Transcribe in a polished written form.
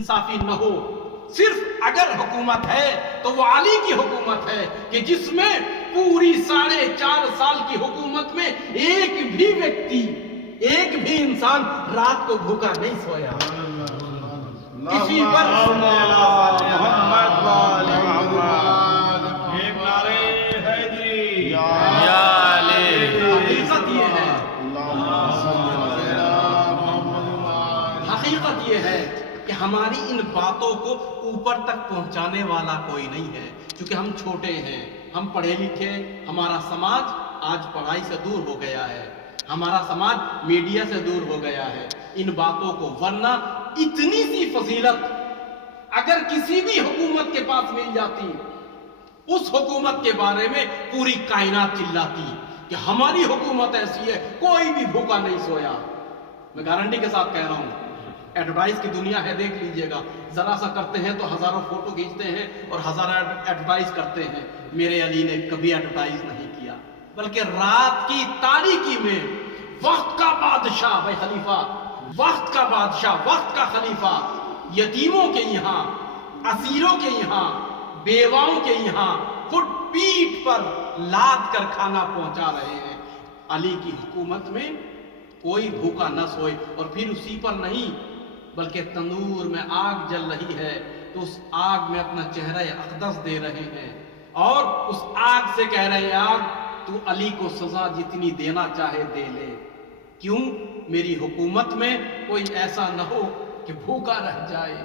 इंसाफी न हो। सिर्फ अगर हुकूमत है तो वो अली की हुकूमत है कि जिसमें पूरी 4.5 साल की हुकूमत में एक भी व्यक्ति, एक भी इंसान रात को भूखा नहीं सोया। किसी पर हकीकत ये है कि हमारी इन बातों को ऊपर तक पहुंचाने वाला कोई नहीं है, क्योंकि हम छोटे हैं, हम पढ़े लिखे, हमारा समाज आज पढ़ाई से दूर हो गया है, हमारा समाज मीडिया से दूर हो गया है इन बातों को। वरना इतनी सी फजीलत अगर किसी भी हुकूमत के पास मिल जाती, उस हुकूमत के बारे में पूरी कायनात चिल्लाती कि हमारी हुकूमत ऐसी है, कोई भी भूखा नहीं सोया। मैं गारंटी के साथ कह रहा हूं, एडवर्टाइज की दुनिया है, देख लीजिएगा, जरा सा करते हैं तो हजारों फोटो खींचते हैं और हजारों एडवर्टाइज करते हैं। मेरे अली ने कभी एडवर्टाइज नहीं किया, बल्कि रात की तारीकी में वक्त का बादशाह, भाई खलीफा, वक्त का बादशाह, वक्त का खलीफा, यतीमों के यहाँ, असीरों के यहाँ, बेवाओं के यहाँ खुद पीठ पर लाद कर खाना पहुंचा रहे हैं। अली की हुकूमत में कोई भूखा न सोए। और फिर उसी पर नहीं, बल्कि तंदूर में आग जल रही है तो उस आग में अपना चेहरा अक़दस दे रहे हैं और उस आग से कह रहे हैं, आग तू अली को सजा जितनी देना चाहे दे ले। क्यों? मेरी हुकूमत में कोई ऐसा न हो कि भूखा रह जाए।